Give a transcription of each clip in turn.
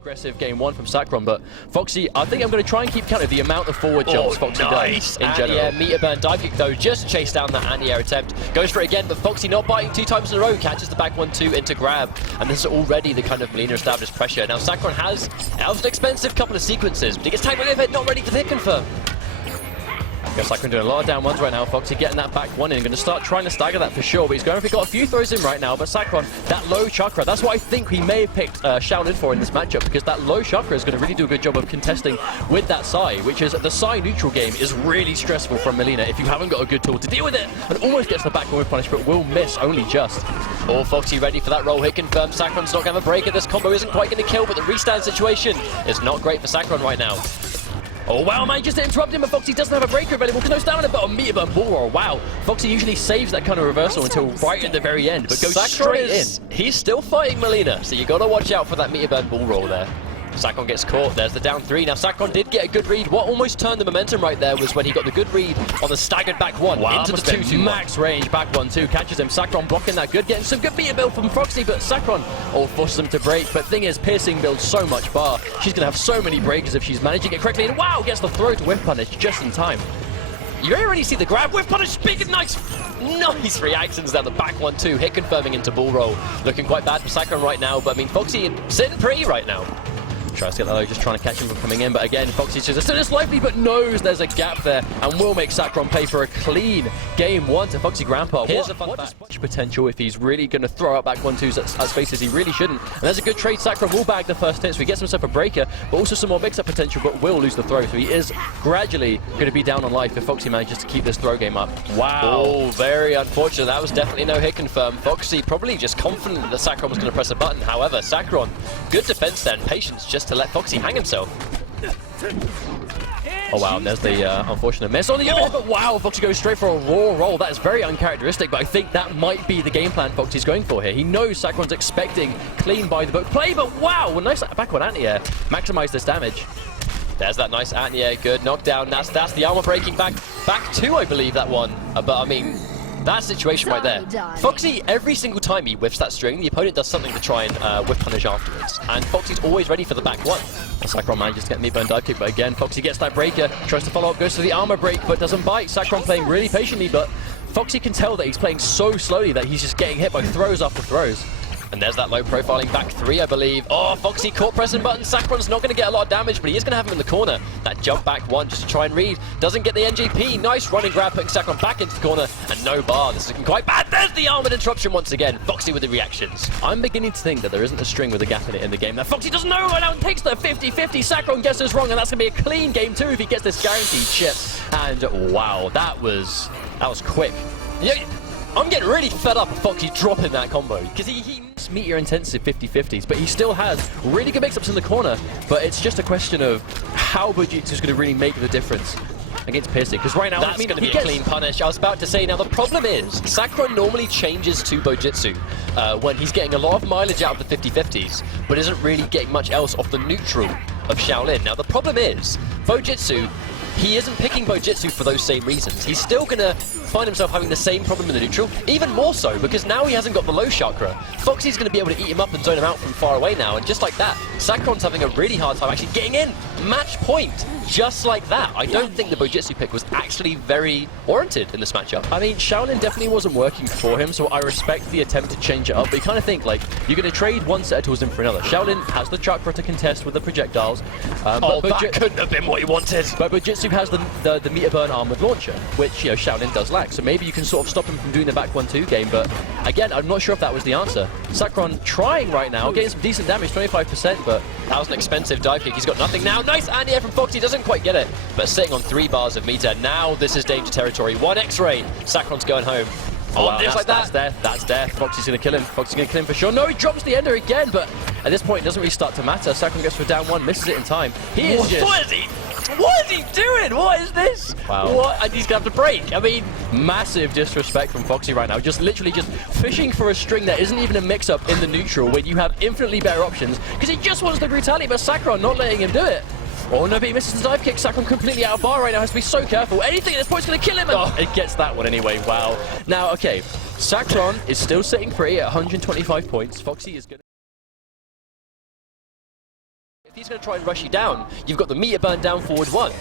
aggressive game one from Sakron, but Foxy, I think I'm going to try and keep count of the amount of forward jumps Foxy does in general. Yeah, meter burn dive kick though, just chase down that anti-air attempt. Goes for it again, but Foxy not biting 2 times in a row, catches the back 1-2 into grab. And this is already the kind of Melina established pressure. Now Sakron has an expensive couple of sequences, but he gets tagged by the not ready for the hit confirm. Sakron doing a lot of down ones right now. Foxy getting that back one in, going to start trying to stagger that for sure, but he's going to got a few throws in right now. But Sakron, that low chakra, that's what I think he may have picked Shaolin for in this matchup, because that low chakra is going to really do a good job of contesting with that Psy, which is the Psy neutral game is really stressful from Melina if you haven't got a good tool to deal with it, and almost gets the back one with punish, but will miss only just. Oh, Foxy ready for that roll hit confirmed. Sakron's not going to have a breaker. This combo isn't quite going to kill, but the restand situation is not great for Sakron right now. Oh wow, man, just to interrupt him, but Foxy doesn't have a breaker available because no stamina, but a meter burn ball roll. Wow, Foxy usually saves that kind of reversal until right at the very end, but goes straight in. He's still fighting Melina, so you got to watch out for that meter burn ball roll there. Sakron gets caught. There's the down 3. Now Sakron did get a good read. What almost turned the momentum right there was when he got the good read on the staggered back 1 into the 2-2 max range back 1-2 catches him. Sakron blocking that good, getting some good meter build from Foxy, but Sakron forces him to break. But thing is, Piercing builds so much bar. She's gonna have so many breakers if she's managing it correctly. And wow, gets the throw to whip punish just in time. You already see the grab, whip punish, big and nice reactions down the back 1-2, hit confirming into ball roll. Looking quite bad for Sakron right now, but I mean Foxy sitting pretty right now. Tries to get that low, just trying to catch him from coming in, but again, Foxy's just still lively, but knows there's a gap there, and will make Sakron pay for a clean game 1 to Foxy Grampa. Here's a fun fact. Much potential if he's really going to throw out back 1-2s at spaces he really shouldn't. And there's a good trade. Sakron will bag the first hit, so he gets himself a breaker, but also some more mix-up potential, but will lose the throw, so he is gradually going to be down on life if Foxy manages to keep this throw game up. Wow. Oh, very unfortunate. That was definitely no hit confirm. Foxy probably just confident that Sakron was going to press a button. However, Sakron, good defense then, patience just to let Foxy hang himself. Oh wow, and there's the unfortunate miss on the other, but wow, Foxy goes straight for a raw roll. That is very uncharacteristic, but I think that might be the game plan Foxy's going for here. He knows Sakron's expecting clean by the book play, but wow, a nice back on anti-air. Maximize this damage. There's that nice anti-air, good knockdown. That's the armor breaking back 2, I believe, that one. But I mean, that situation right there. Foxy, every single time he whiffs that string, the opponent does something to try and whiff punish afterwards. And Foxy's always ready for the back 1. Sakron manages to get meter burn dive kick, but again, Foxy gets that breaker, tries to follow up, goes for the armor break, but doesn't bite. Sakron playing really patiently, but Foxy can tell that he's playing so slowly that he's just getting hit by throws after throws. And there's that low profiling back 3, I believe. Oh, Foxy caught pressing button. Sakron's not going to get a lot of damage, but he is going to have him in the corner. That jump back 1 just to try and read. Doesn't get the NJP. Nice running grab, putting Sakron back into the corner. And no bar. This is looking quite bad. There's the armored interruption once again. Foxy with the reactions. I'm beginning to think that there isn't a string with a gap in it in the game. That Foxy doesn't know right now and takes the 50-50. Sakron gets this wrong, and that's going to be a clean game 2 if he gets this guaranteed chip. And wow, that was quick. Yeah, I'm getting really fed up with Foxy dropping that combo, because he meteor intensive 50-50s, but he still has really good mix-ups in the corner, but it's just a question of how Bujitsu is going to really make the difference against Piercing, because right now that's going to be a clean punish. I was about to say, now the problem is Sakron normally changes to Bojitsu when he's getting a lot of mileage out of the 50-50s, but isn't really getting much else off the neutral of Shaolin. Now the problem is Bojitsu, he isn't picking Bojitsu for those same reasons. He's still going to find himself having the same problem in the neutral, even more so, because now he hasn't got the low chakra. Foxy's going to be able to eat him up and zone him out from far away now, and just like that, Sakron's having a really hard time actually getting in. Match point, just like that. I don't think the Bojitsu pick was actually very warranted in this matchup. I mean, Shaolin definitely wasn't working for him, so I respect the attempt to change it up, but you kind of think, like, you're going to trade one set of tools in for another. Shaolin has the chakra to contest with the projectiles. But that couldn't have been what he wanted. But Bojitsu has the meter burn armored launcher, which, you know, Shaolin does lack, so maybe you can sort of stop him from doing the back 1-2 game, but again, I'm not sure if that was the answer. Sakron trying right now, getting some decent damage, 25%, but that was an expensive dive kick. He's got nothing now. Nice anti-air from Foxy, doesn't quite get it, but sitting on 3 bars of meter. Now this is danger territory. 1 X-ray. Sakron's going home. Oh, wow, just like that. That's death. Foxy's going to kill him. Foxy's going to kill him for sure. No, he drops the ender again, but at this point, it doesn't really start to matter. Sakron goes for down 1, misses it in time. What is he doing? What is this? Wow. What? And he's going to have to break. I mean, massive disrespect from Foxy right now. Just literally just fishing for a string that isn't even a mix-up in the neutral when you have infinitely better options, because he just wants the brutality, but Sakron not letting him do it. Oh no, but he misses the dive kick. Sakron completely out of bar right now. Has to be so careful. Anything at this point is going to kill him. And it gets that one anyway. Wow. Now, okay, Sakron is still sitting pretty at 125 points. Foxy is going to... He's going to try and rush you down. You've got the meter burn down forward 1.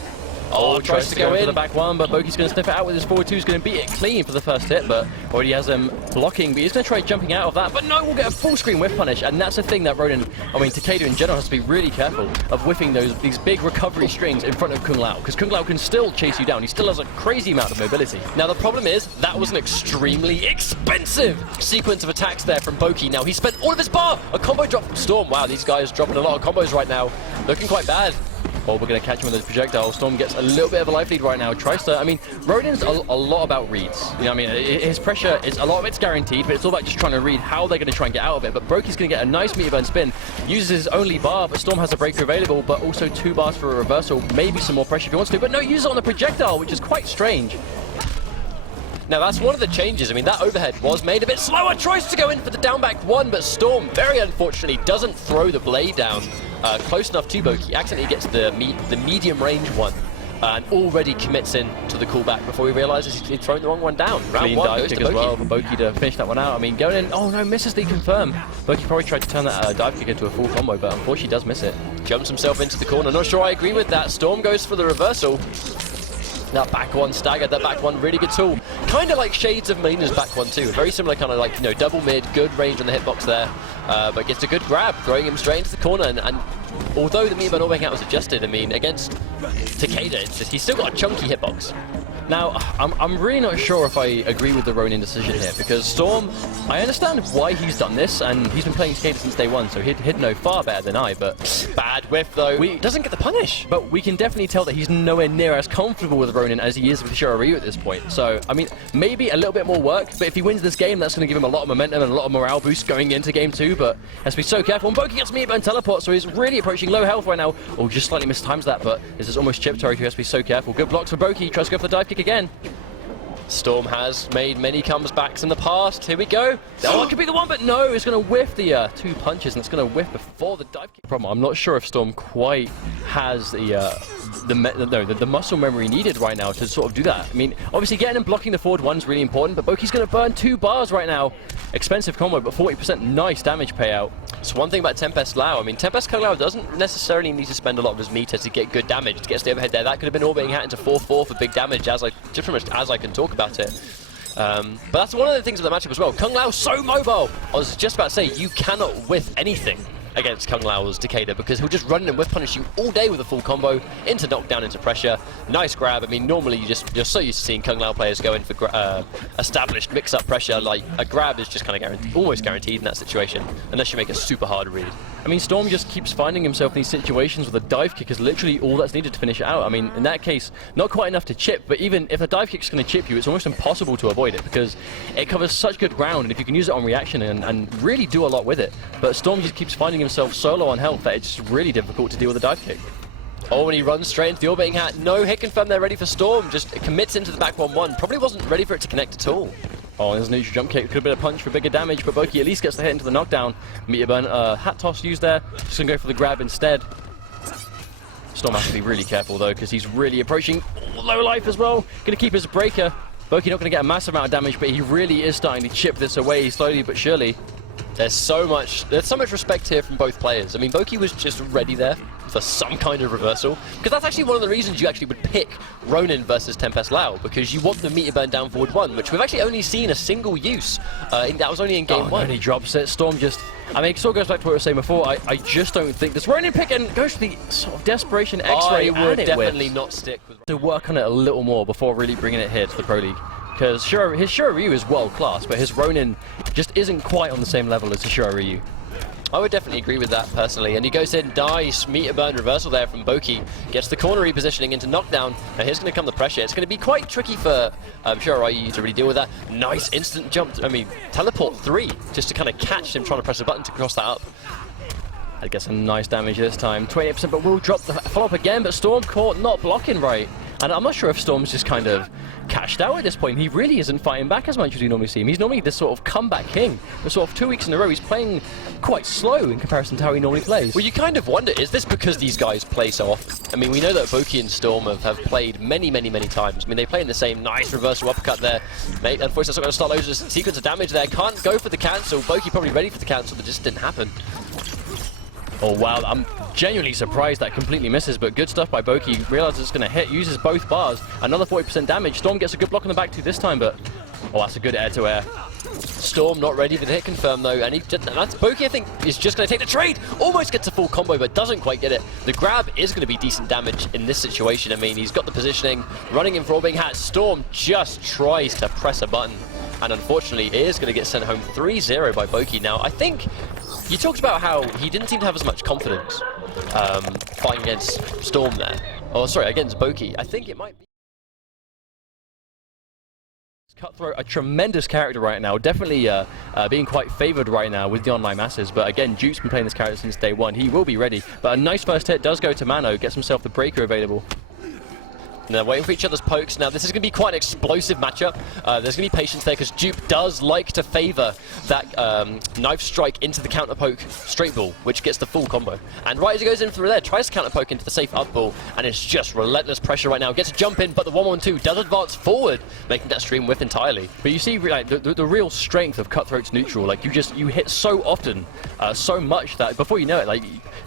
Oh, tries to go in for the back one, but Boki's going to sniff it out with his forward 2. He's going to beat it clean for the first hit, but already has him blocking. But he's going to try jumping out of that. But no, we'll get a full screen whiff punish, and that's the thing that Takeda in general has to be really careful of whiffing these big recovery strings in front of Kung Lao, because Kung Lao can still chase you down. He still has a crazy amount of mobility. Now the problem is that was an extremely expensive sequence of attacks there from Boki. Now he spent all of his bar. A combo drop from Storm. Wow, these guys dropping a lot of combos right now. Looking quite bad. Oh, we're going to catch him with those projectiles. Storm gets a little bit of a life lead right now. Tries to, I mean, Ronin's a lot about reads. You know what I mean? His pressure, a lot of it's guaranteed, but it's all about just trying to read how they're going to try and get out of it. But Broki's going to get a nice meter burn spin. Uses his only bar, but Storm has a breaker available, but also 2 bars for a reversal. Maybe some more pressure if he wants to, but no, uses it on the projectile, which is quite strange. Now that's one of the changes. I mean, that overhead was made a bit slower. Tries to go in for the down back 1, but Storm, very unfortunately, doesn't throw the blade down close enough to Boki. Accidentally gets the medium range 1 and already commits in to the callback before he realizes he's thrown the wrong one down. Round 1 dive goes kick to as Boki. well for Boki to finish that one out. I mean, going in, oh no, misses the confirm. Boki probably tried to turn that dive kick into a full combo, but unfortunately does miss it. Jumps himself into the corner. Not sure I agree with that. Storm goes for the reversal. That back 1 staggered, that back 1 really good tool. Kind of like shades of Melina's back 1 too. Very similar kind of like, you know, double mid, good range on the hitbox there. But gets a good grab, throwing him straight into the corner. And although the meter burn all out was adjusted, I mean, against Takeda, he's still got a chunky hitbox. Now, I'm really not sure if I agree with the Ronin decision here, because Storm, I understand why he's done this, and he's been playing Takeda since day 1, so he'd know far better than I, but bad whiff though. Doesn't get the punish. But we can definitely tell that he's nowhere near as comfortable with Ronin as he is with Shiryu at this point. So, I mean, maybe a little bit more work, but if he wins this game, that's going to give him a lot of momentum and a lot of morale boost going into game 2, but has to be so careful. And Boki gets meter burn teleport, so he's really approaching low health right now. Oh, just slightly mistimes that, but this is almost chip territory, he has to be so careful. Good blocks for Boki, tries to go for the dive kick again. Storm has made many comebacks in the past. Here we go. Oh, it could be the one, but no, it's going to whiff the 2 punches, and it's going to whiff before the dive kick. Problem, I'm not sure if Storm quite has the muscle memory needed right now to sort of do that. I mean, obviously getting and blocking the forward 1 is really important, but Boki's going to burn 2 bars right now. Expensive combo, but 40% nice damage payout. So one thing about Tempest Lao, I mean, Tempest Lao doesn't necessarily need to spend a lot of his meter to get good damage, to get the overhead there. That could have been all being hat into 4-4 for big damage, just pretty much as I can talk about it. But that's one of the things of the matchup as well. Kung Lao so mobile. I was just about to say, you cannot whiff anything against Kung Lao's Takeda, because he'll just run and whiff punish you all day with a full combo into knockdown, into pressure. Nice grab. I mean, normally you're so used to seeing Kung Lao players go in for established mix-up pressure. Like, a grab is just kind of almost guaranteed in that situation, unless you make a super hard read. I mean, Storm just keeps finding himself in these situations where the dive kick is literally all that's needed to finish it out. I mean, in that case, not quite enough to chip, but even if a dive kick's going to chip you, it's almost impossible to avoid it, because it covers such good ground, and if you can use it on reaction and really do a lot with it. But Storm just keeps finding himself so low on health that it's really difficult to deal with a dive kick. Oh, and he runs straight into the orbiting hat. No hit confirm there, ready for Storm. Just commits into the back 1-1. Probably wasn't ready for it to connect at all. Oh, there's a neutral jump kick. Could have been a punch for bigger damage, but Boki at least gets the hit into the knockdown. Meter burn, hat toss used there. Just going to go for the grab instead. Storm has to be really careful, though, because he's really approaching low life as well. Going to keep his breaker. Boki not going to get a massive amount of damage, but he really is starting to chip this away slowly but surely. There's so much respect here from both players. I mean, Boki was just ready there for some kind of reversal, because that's actually one of the reasons you actually would pick Ronin versus Tempest Lao, because you want the meter burn down forward 1, which we've actually only seen a single use. That was only in game 1. And he drops it. Storm just, I mean, it sort of goes back to what I was saying before. I just don't think this Ronin pick and goes for the sort of desperation X-ray. I would definitely not stick with to work on it a little more before really bringing it here to the Pro League. Because his Shiryu is world class, but his Ronin just isn't quite on the same level as the Shiryu. I would definitely agree with that personally. And he goes in, dies, meter burn reversal there from Boki. Gets the corner repositioning into knockdown. Now here's going to come the pressure. It's going to be quite tricky for Shiryu to really deal with that. Nice instant jump, teleport 3, just to kind of catch him trying to press a button to cross that up. That gets some nice damage this time, 28%, but will drop the follow-up again, but Storm caught not blocking right. And I'm not sure if Storm's just kind of cashed out at this point. He really isn't fighting back as much as you normally see him. He's normally this sort of comeback king. But sort of 2 weeks in a row, he's playing quite slow in comparison to how he normally plays. Well, you kind of wonder, is this because these guys play so often? I mean, we know that Boki and Storm have played many times. I mean, they play in the same nice reversal uppercut there. Mate, unfortunately, it's not going to start loads of sequence of damage there. Can't go for the cancel. Boki probably ready for the cancel, but just didn't happen. Oh wow, I'm genuinely surprised that completely misses, but good stuff by Boki. Realizes it's going to hit, uses both bars. Another 40% damage. Storm gets a good block on the back two this time, but oh, that's a good air-to-air. Storm not ready for the hit confirm though, and that's Boki, I think, is just going to take the trade. Almost gets a full combo, but doesn't quite get it. The grab is going to be decent damage in this situation. I mean, he's got the positioning, running in for all being hat. Storm just tries to press a button, and unfortunately is going to get sent home 3-0 by Boki. Now, I think you talked about how he didn't seem to have as much confidence fighting against Storm there. Oh, sorry, against Boki. I think it might be Cutthroat, a tremendous character right now, definitely being quite favoured right now with the online masses, but again, Jupe's been playing this character since day one. He will be ready, but a nice first hit does go to Mano, gets himself the breaker available. And they're waiting for each other's pokes. Now, this is going to be quite an explosive matchup. There's going to be patience there because Jupe does like to favour that knife strike into the counter poke straight ball, which gets the full combo. And right as he goes in through there, tries to counter poke into the safe up ball, and it's just relentless pressure right now. Gets a jump in, but the 1-1-2 does advance forward, making that stream whiff entirely. But you see, like, the real strength of Cutthroat's neutral. Like, you hit so often, so much that before you know it, like,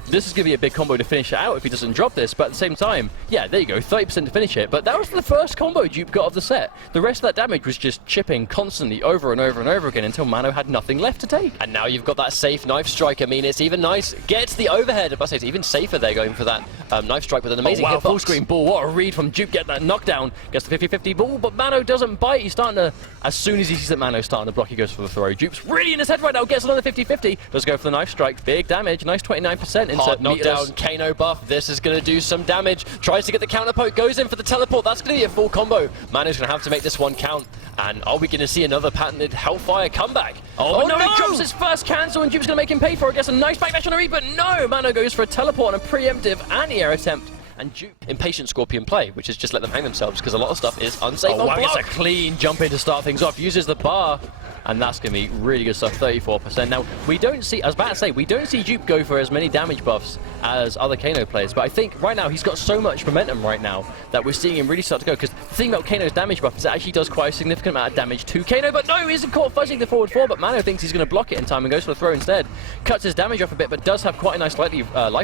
this is going to be a big combo to finish it out if he doesn't drop this. But at the same time, yeah, there you go, 30% to finish it. But that was the first combo Jupe got of the set. The rest of that damage was just chipping constantly over and over and over again until Mano had nothing left to take. And now you've got that safe knife strike. I mean, it's even nice. Gets the overhead. I say it's even safer there going for that knife strike with an amazing wow, hitbox. Full screen ball. What a read from Jupe. Get that knockdown. Gets the 50-50 ball, but Mano doesn't bite. He's starting to, as soon as he sees that Mano's starting to block, he goes for the throw. Jupe's really in his head right now. Gets another 50-50. Does go for the knife strike. Big damage. Nice 29% into hard knockdown. Kano buff. This is going to do some damage. Tries to get the counter poke. Goes in for the teleport. That's going to be a full combo. Mano's going to have to make this one count. And are we going to see another patented Hellfire comeback? Oh no! He drops his first cancel, and Jupe's going to make him pay for it. Gets a nice backdash on a read, but no! Mano goes for a teleport and a preemptive anti-air attempt. And Jupe, impatient Scorpion play, which is just let them hang themselves because a lot of stuff is unsafe on wow, block. gets a clean jump in to start things off. Uses the bar. And that's going to be really good stuff, 34%. Now, we don't see, I was about to say, we don't see Jupe go for as many damage buffs as other Kano players, but I think right now he's got so much momentum right now that we're seeing him really start to go, because the thing about Kano's damage buff is it actually does quite a significant amount of damage to Kano, but no, he isn't caught fuzzing the forward four, but Mano thinks he's going to block it in time and goes for the throw instead. Cuts his damage off a bit, but does have quite a nice life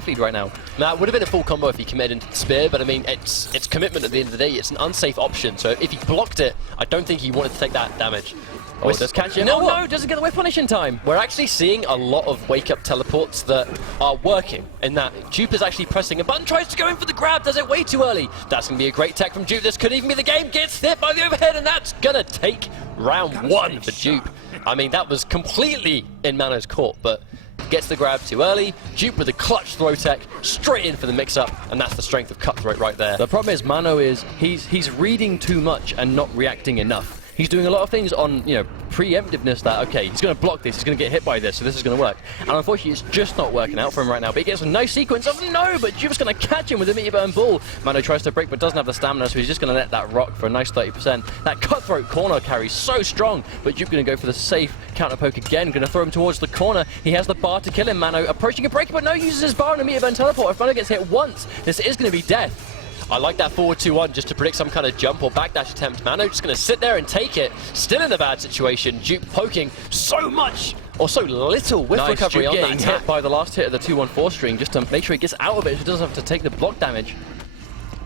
lead right now. Now, it would have been a full combo if he committed into the spear, but I mean, it's commitment at the end of the day. It's an unsafe option, so if he blocked it, I don't think he wanted to take that damage. Oh, does catch him. No, no, doesn't get the whip punish in time. We're actually seeing a lot of wake-up teleports that are working, in that Jupe is actually pressing a button, tries to go in for the grab, does it way too early. That's going to be a great tech from Jupe. This could even be the game. Gets hit by the overhead, and that's going to take round one for Jupe. I mean, that was completely in Mano's court, but gets the grab too early. Jupe with a clutch throw tech, straight in for the mix-up, and that's the strength of Cutthroat right there. The problem is Mano is, he's reading too much and not reacting enough. He's doing a lot of things on, you know, preemptiveness that, okay, he's going to block this, he's going to get hit by this, so this is going to work. And unfortunately, it's just not working out for him right now. But he gets a nice sequence of no, but Jupe's going to catch him with a meteor burn ball. Mano tries to break, but doesn't have the stamina, so he's just going to let that rock for a nice 30%. That Cutthroat corner carry so strong, but Jupe going to go for the safe counter poke again, going to throw him towards the corner. He has the bar to kill him. Mano approaching a break, but no, uses his bar and a meteor burn teleport. If Mano gets hit once, this is going to be death. I like that forward 2-1 just to predict some kind of jump or backdash attempt. Mano just going to sit there and take it. Still in a bad situation. Jupe poking so much or so little with nice, recovery Jupe on that getting attack. hit by the last hit of the 2-1-4 string just to make sure he gets out of it so he doesn't have to take the block damage.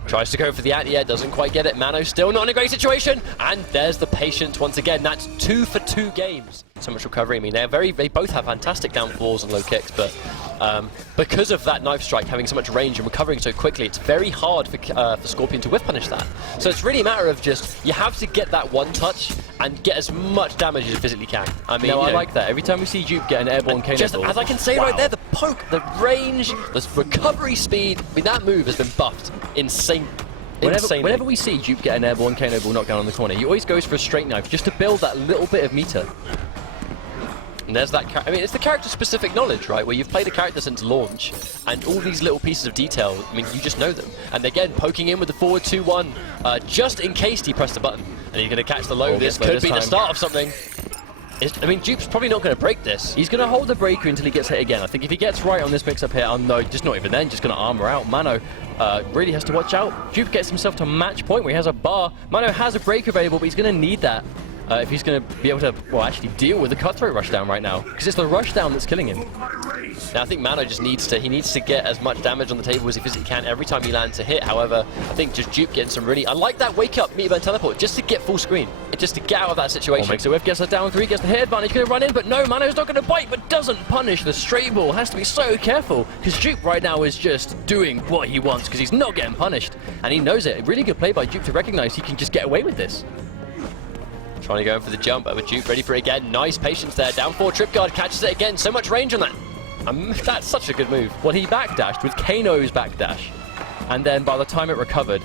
Tries to go for the anti-air, doesn't quite get it. Mano still not in a great situation. And there's the patience once again. That's 2 for 2 games. So much recovery. I mean, they both have fantastic down falls and low kicks, but because of that knife strike having so much range and recovering so quickly, it's very hard for Scorpion to whiff punish that. So it's really a matter of just, you have to get that one touch and get as much damage as you physically can. I mean, I like that. Every time we see Jupe get an airborne Kano just ball, as I can say right there, the poke, the range, the recovery speed, I mean, that move has been buffed insanely. Whenever we see Jupe get an airborne Kano ball knockdown on the corner, he always goes for a straight knife just to build that little bit of meter. And there's that, I mean, it's the character-specific knowledge, right? Where you've played a character since launch, and all these little pieces of detail, I mean, you just know them. And again, poking in with the forward 2-1, just in case he pressed the button. And he's going to catch the low. This could be the start of something. I mean, Jupe's probably not going to break this. He's going to hold the breaker until he gets hit again. I think if he gets right on this mix-up here, no, just not even then, just going to armor out. Mano really has to watch out. Jupe gets himself to match point where he has a bar. Mano has a breaker available, but he's going to need that. if he's going to be able to, well, actually deal with the cutthroat rushdown right now, because it's the rushdown that's killing him. Now I think Mano just needs to get as much damage on the table as he physically can every time he lands a hit. However, I think just Jupe getting some really, I like that wake up meet burn teleport just to get full screen, just to get out of that situation. Makes a whiff, gets a down 3, gets the hit advantage, going to run in, but no, Mano's not going to bite, but doesn't punish the straight ball. Has to be so careful, because Jupe right now is just doing what he wants, because he's not getting punished, and he knows it. A really good play by Jupe to recognize he can just get away with this. Trying to go in for the jump, but Jupe ready for it again. Nice patience there. Down 4 trip guard, catches it again. So much range on that. That's such a good move. Well, he backdashed with Kano's backdash, and then by the time it recovered,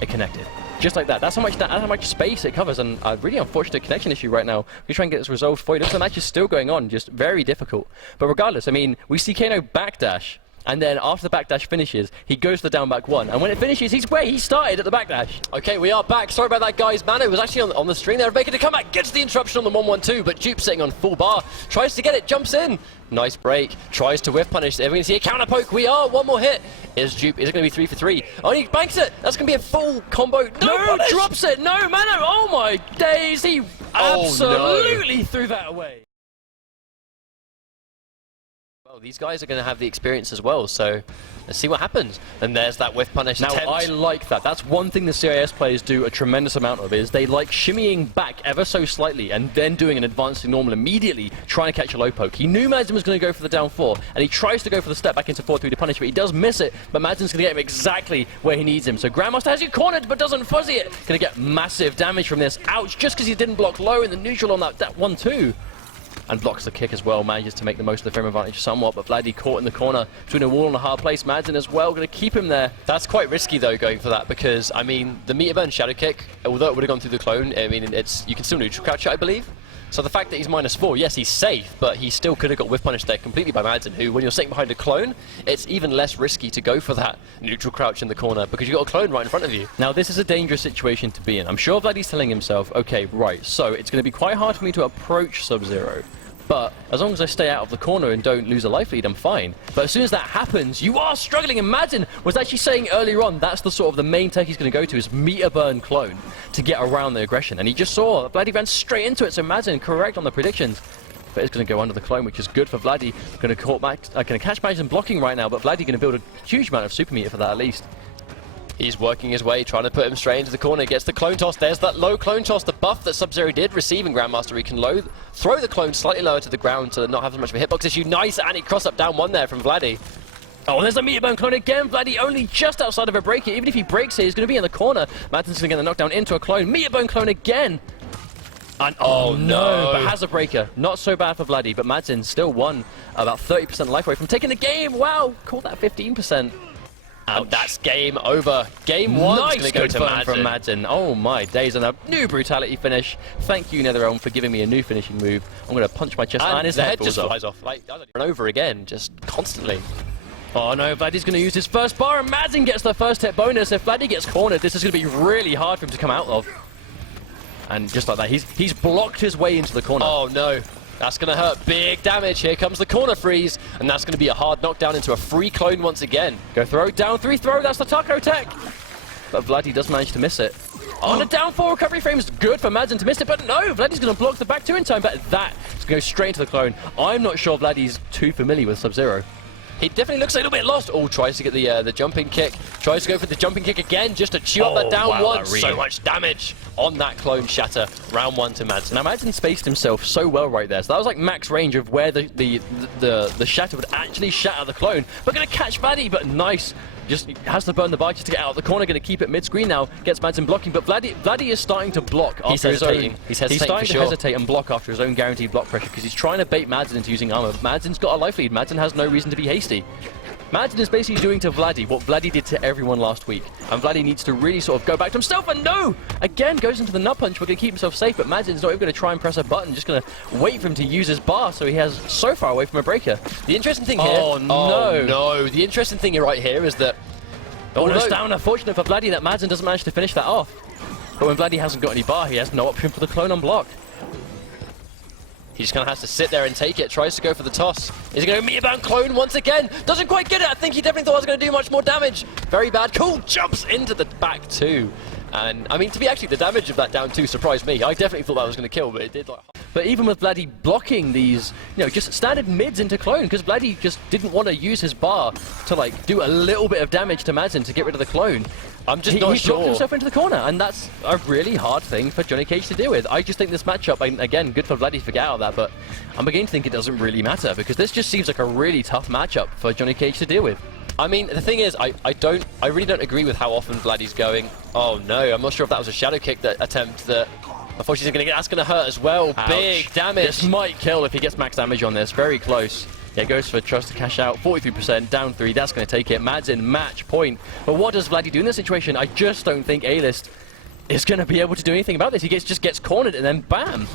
it connected. Just like that. That's how much space it covers, and a really unfortunate connection issue right now. We try and get this resolved for you. The match is still going on, just very difficult. But regardless, I mean, we see Kano backdash, and then after the backdash finishes, he goes to the down back 1. And when it finishes, he's where he started at the backdash. Okay, we are back. Sorry about that, guys. Mano was actually on the string there, making a comeback. Gets the interruption on the 1-1-2, but Jupe sitting on full bar. Tries to get it, jumps in. Nice break. Tries to whiff punish. Are we going to see a counter poke? We are. One more hit. Is Jupe. Is it going to be 3 for 3? Oh, he banks it. That's going to be a full combo. No, drops it. No, Mano. Oh, my days. He absolutely threw that away. Well, these guys are going to have the experience as well, so let's see what happens. And there's that whiff punish attempt. Now, I like that. That's one thing the CIS players do a tremendous amount of, is they like shimmying back ever so slightly and then doing an advanced to normal immediately, trying to catch a low poke. He knew Madzin was going to go for the down 4, and he tries to go for the step back into 4-3 to punish, but he does miss it, but Madzin's going to get him exactly where he needs him. So Grandmaster has you cornered, but doesn't fuzzy it. Going to get massive damage from this. Ouch, just because he didn't block low in the neutral on that 1-2. And blocks the kick as well, manages to make the most of the frame advantage somewhat, but Vladee caught in the corner between a wall and a hard place. Madzin as well, going to keep him there. That's quite risky though, going for that, because I mean the meter burn shadow kick, although it would have gone through the clone, I mean you can still neutral crouch it, I believe. So the fact that he's -4, yes, he's safe, but he still could have got whiff punished there completely by Madzin, who, when you're sitting behind a clone, it's even less risky to go for that neutral crouch in the corner, because you've got a clone right in front of you. Now, this is a dangerous situation to be in. I'm sure Vladee's telling himself, okay, right, so it's going to be quite hard for me to approach Sub-Zero, but as long as I stay out of the corner and don't lose a life lead, I'm fine. But as soon as that happens, you are struggling, and Madzin was actually saying earlier on that's the sort of the main tech he's going to go to, is meter burn clone to get around the aggression. And he just saw Vladee ran straight into it, so Madzin correct on the predictions. But it's going to go under the clone, which is good for Vladee. Going to catch Madzin blocking right now, but Vladee going to build a huge amount of super meter for that at least. He's working his way, trying to put him straight into the corner. Gets the clone toss. There's that low clone toss, the buff that Sub-Zero did receive in Grandmaster. He can throw the clone slightly lower to the ground to not have as much of a hitbox issue. Nice anti-cross up down 1 there from Vladee. Oh, and there's a meter burn clone again. Vladee only just outside of a break. Even if he breaks it, he's going to be in the corner. Madzin's going to get the knockdown into a clone. Meter burn clone again. And oh no, but has a breaker. Not so bad for Vladee, but Madzin still won about 30% life away from taking the game. Wow, call that 15%. And that's game over. Game 1 is going to go to Madzin. From Madzin. Oh my days, and a new brutality finish. Thank you, S9rm, for giving me a new finishing move. I'm going to punch my chest, and his head just flies off. Like, run over again, just constantly. Oh no, Vladee's going to use his first bar, and Madzin gets the first hit bonus. If Vladee gets cornered, this is going to be really hard for him to come out of. And just like that, he's blocked his way into the corner. Oh no. That's going to hurt. Big damage. Here comes the corner freeze. And that's going to be a hard knockdown into a free clone once again. Go throw, down 3 throw. That's the taco tech. But Vladee does manage to miss it. On a down 4 recovery frame is good for Madzin to miss it. But no, Vladee's going to block the back 2 in time. But that is going to go straight into the clone. I'm not sure Vladee's too familiar with Sub-Zero. He definitely looks a little bit lost. Oh, tries to get the jumping kick. Tries to go for the jumping kick again, just to chew up that down 1. So much damage on that clone shatter. Round 1 to Madzin. Now Madzin spaced himself so well right there. So that was like max range of where the shatter would actually shatter the clone. But going to catch Vladee, but nice. Just has to burn the bar just to get out of the corner. Going to keep it mid-screen now. Gets Madzin blocking, but Vladee is starting to block after his own. He's starting to hesitate and block after his own guaranteed block pressure, because he's trying to bait Madzin into using armor. Madzin's got a life lead. Madzin has no reason to be hasty. Madzin is basically doing to Vladee what Vladee did to everyone last week. And Vladee needs to really sort of go back to himself, and no! Again, goes into the nut punch. We're going to keep himself safe, but Madzin's not even going to try and press a button. Just going to wait for him to use his bar, so he has so far away from a breaker. The interesting thing here... Oh, no. Oh, no. The interesting thing right here is that... No stamina. Fortunate for Vladee that Madzin doesn't manage to finish that off. But when Vladee hasn't got any bar, he has no option for the clone unblocked. He just kind of has to sit there and take it. Tries to go for the toss. Is he going to meter burn clone once again? Doesn't quite get it. I think he definitely thought it was going to do much more damage. Very bad. Cool. Jumps into the back 2. And I mean, to be actually the damage of that down 2 surprised me. I definitely thought that was going to kill, but it did like. But even with Vladee blocking these, you know, just standard mids into clone, because Vladee just didn't want to use his bar to like do a little bit of damage to Madzin to get rid of the clone. I'm just not He sure. blocked himself into the corner, and that's a really hard thing for Johnny Cage to deal with. I just think this matchup, and again, good for Vladee to get out of that, but I'm beginning to think it doesn't really matter, because this just seems like a really tough matchup for Johnny Cage to deal with. I mean, the thing is, I really don't agree with how often Vladee's going. Oh no, I'm not sure if that was a shadow kick that attempt that. Unfortunately, he's going to get. That's going to hurt as well. Ouch. Big damage. This might kill if he gets max damage on this. Very close. Yeah, goes for trust to cash out. 43%, down 3. That's going to take it. Madzin, match point. But what does Vladee do in this situation? I just don't think A-List is going to be able to do anything about this. He just gets cornered and then bam.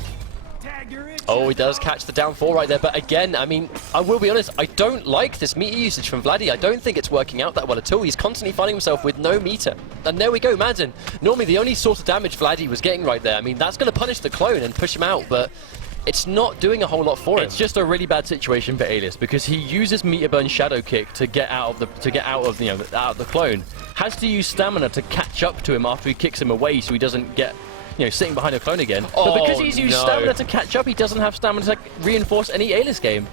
Oh, he does catch the down 4 right there. But again, I mean, I will be honest, I don't like this meter usage from Vladee. I don't think it's working out that well at all. He's constantly finding himself with no meter. And there we go, Madzin. Normally, the only sort of damage Vladee was getting right there, I mean, that's going to punish the clone and push him out, but it's not doing a whole lot for him. It's just a really bad situation for A-List because he uses meter burn shadow kick to get out of the clone. Has to use stamina to catch up to him after he kicks him away so he doesn't get, you know, sitting behind a clone again. But because he's used stamina to catch up, he doesn't have stamina to reinforce any A-List game.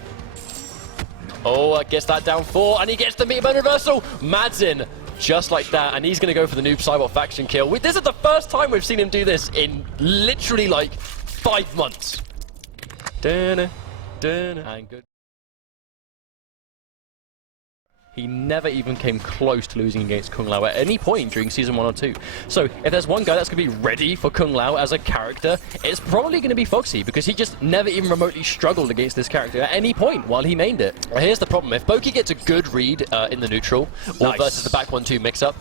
Oh, I guess that down 4, and he gets the meter burn reversal. Madzin, just like that, and he's going to go for the noob Cybot faction kill. This is the first time we've seen him do this in literally like 5 months. And good. He never even came close to losing against Kung Lao at any point during Season 1 or 2. So if there's one guy that's going to be ready for Kung Lao as a character, it's probably going to be Foxy, because he just never even remotely struggled against this character at any point while he mained it. Here's the problem. If Boki gets a good read in the neutral, or versus the back 1-2 mix-up,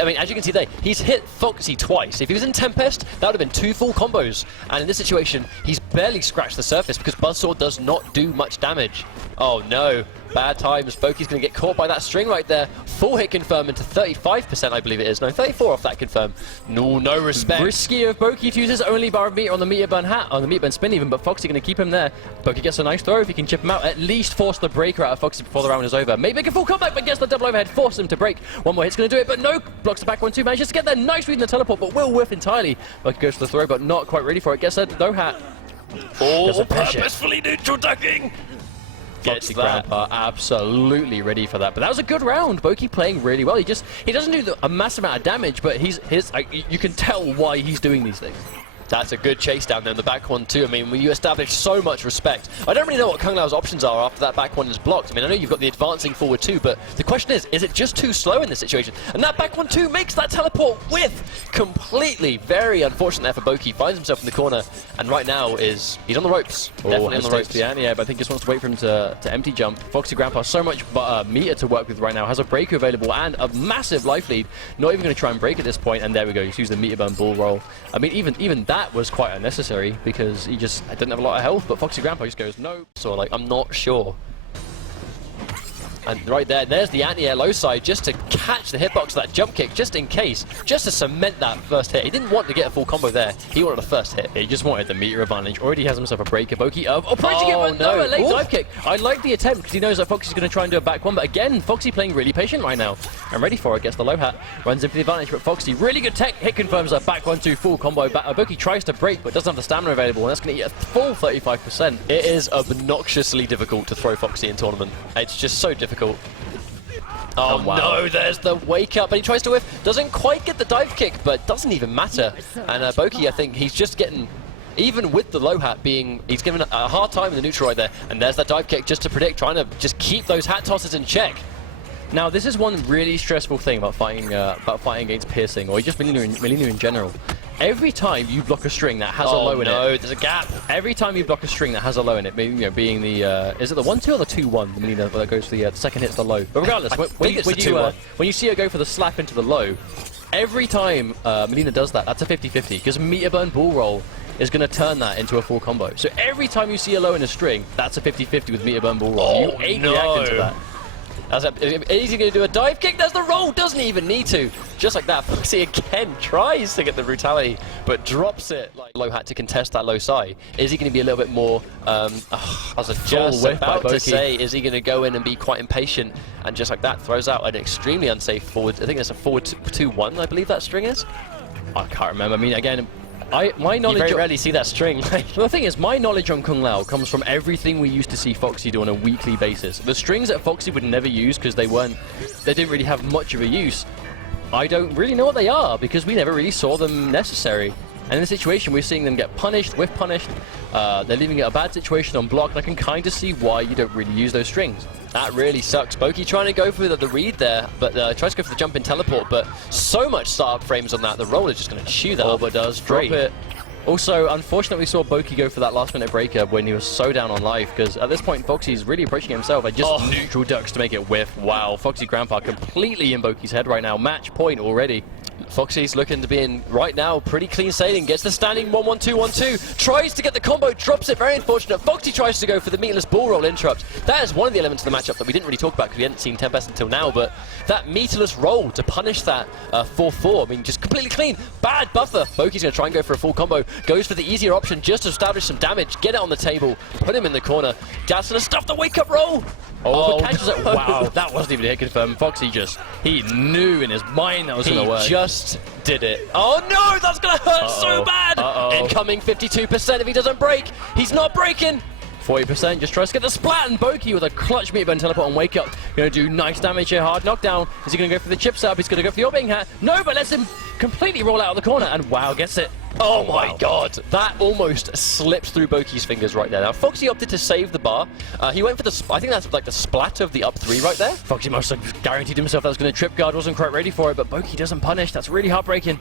I mean, as you can see there, he's hit Foxy twice. If he was in Tempest, that would have been 2 full combos. And in this situation, he's barely scratched the surface because Buzzsaw does not do much damage. Oh no, bad times. Boki's going to get caught by that string right there. Full hit confirm into 35%, I believe it is. No, 34 off that confirm. No respect. Risky of Boki to use his only bar of meter on the meter burn hat, on the meter burn spin even, but Foxy going to keep him there. Boki gets a nice throw. If he can chip him out, at least force the breaker out of Foxy before the round is over. Maybe make a full comeback, but gets the double overhead, force him to break. One more hit's going to do it, but no. Blocks the back 1-2, manages to get there. Nice read in the teleport, but will whiff entirely. Boki goes for the throw, but not quite ready for it. Gets a no hat. Oh, purposefully neutral ducking. Foxy Grampa absolutely ready for that. But that was a good round. Boki playing really well. He doesn't do a massive amount of damage, but you can tell why he's doing these things. That's a good chase down there in the back 1-2. I mean, when you establish so much respect. I don't really know what Kung Lao's options are after that back 1 is blocked. I mean, I know you've got the advancing forward 2, but the question is it just too slow in this situation? And that back 1-2 makes that teleport with completely. Very unfortunate there for Boki. Finds himself in the corner, and right now he's on the ropes. Definitely on the ropes. Yeah, but I think just wants to wait for him to empty jump. Foxy Grampa, so much meter to work with right now. Has a breaker available and a massive life lead. Not even going to try and break at this point, and there we go. He's used the meter burn bull roll. I mean, even that was quite unnecessary because he just didn't have a lot of health, but Foxy Grampa just goes, no. So, like, I'm not sure. And right there's the anti-air low side just to catch the hitbox of that jump kick, just in case, just to cement that first hit. He didn't want to get a full combo there. He wanted a first hit. He just wanted the meter advantage. Already has himself a breaker. Boki approaching it, but no, a late dive kick. I like the attempt because he knows that Foxy's going to try and do a back one, but again, Foxy playing really patient right now. And ready for it. Gets the low hat, runs in for the advantage, but Foxy, really good tech, hit confirms a back 1-2 full combo. Boki tries to break, but doesn't have the stamina available, and that's going to eat a full 35%. It is obnoxiously difficult to throw Foxy in tournament. It's just so difficult. Oh wow. No, there's the wake up, and he tries to whiff. Doesn't quite get the dive kick, but doesn't even matter. And Boki, I think he's just getting, even with the low hat being, he's given a hard time in the neutral right there. And there's that dive kick just to predict, trying to just keep those hat tosses in check. Now, this is one really stressful thing about fighting against piercing, or just Melina in general. Every time you block a string that has a low in it, there's a gap. Every time you block a string that has a low in it, being the is it the 1-2 or the 2-1? The Melina that goes for the second hit's the low. But regardless, when you see her go for the slap into the low, every time Melina does that, that's a 50-50 because meter burn bull roll is going to turn that into a full combo. So every time you see a low in a string, that's a 50-50 with meter burn bull roll. You react into that. Is he going to do a dive kick? There's the roll, doesn't even need to. Just like that, Foxy again tries to get the brutality, but drops it. Like Low had to contest that low side. Is he going to be a little bit more, I was just about to say, is he going to go in and be quite impatient? And just like that, throws out an extremely unsafe forward. I think it's a forward 2-1, I believe that string is. I can't remember. I mean, again, my knowledge. You very rarely see that string. The thing is, my knowledge on Kung Lao comes from everything we used to see Foxy do on a weekly basis. The strings that Foxy would never use because they didn't really have much of a use. I don't really know what they are because we never really saw them necessary. And in this situation, we're seeing them get punished, whiff punished. They're leaving it a bad situation on block, and I can kind of see why you don't really use those strings. That really sucks. Boki trying to go for the read there, but tries to go for the jump in teleport, but so much startup frames on that, the roll is just going to chew that up. But does drop it. Also, unfortunately, we saw Boki go for that last-minute breaker when he was so down on life, because at this point, Foxy's really approaching himself and just neutral ducks to make it whiff. Wow, Foxy Grampa completely in Boki's head right now. Match point already. Foxy's looking to be in right now, pretty clean sailing, gets the standing 1-1-2-1-2, tries to get the combo, drops it, very unfortunate. Foxy tries to go for the meatless ball roll interrupt. That is one of the elements of the matchup that we didn't really talk about because we hadn't seen Tempest until now, but that meatless roll to punish that 4-4, I mean, just completely clean, bad buffer. Boki's going to try and go for a full combo, goes for the easier option just to establish some damage, get it on the table, put him in the corner. Dad's going to stuff the wake-up roll. Oh, catches it. Wow, that wasn't even a hit confirm. Foxy he knew in his mind that was going to work. He just did it. Oh no, that's going to hurt so bad. Incoming 52% if he doesn't break. He's not breaking. 40%, just tries to get the splat, and Boki with a clutch meat button teleport and wake up. Going to do nice damage here, hard knockdown. Is he going to go for the chip setup? He's going to go for the orbiting hat. No, but lets him completely roll out of the corner, and wow, gets it. Oh my god, that almost slipped through Boki's fingers right there. Now, Foxy opted to save the bar. He went for the, I think that's like the splat of the up 3 right there. Foxy must have guaranteed himself that was going to trip guard, wasn't quite ready for it, but Boki doesn't punish. That's really heartbreaking.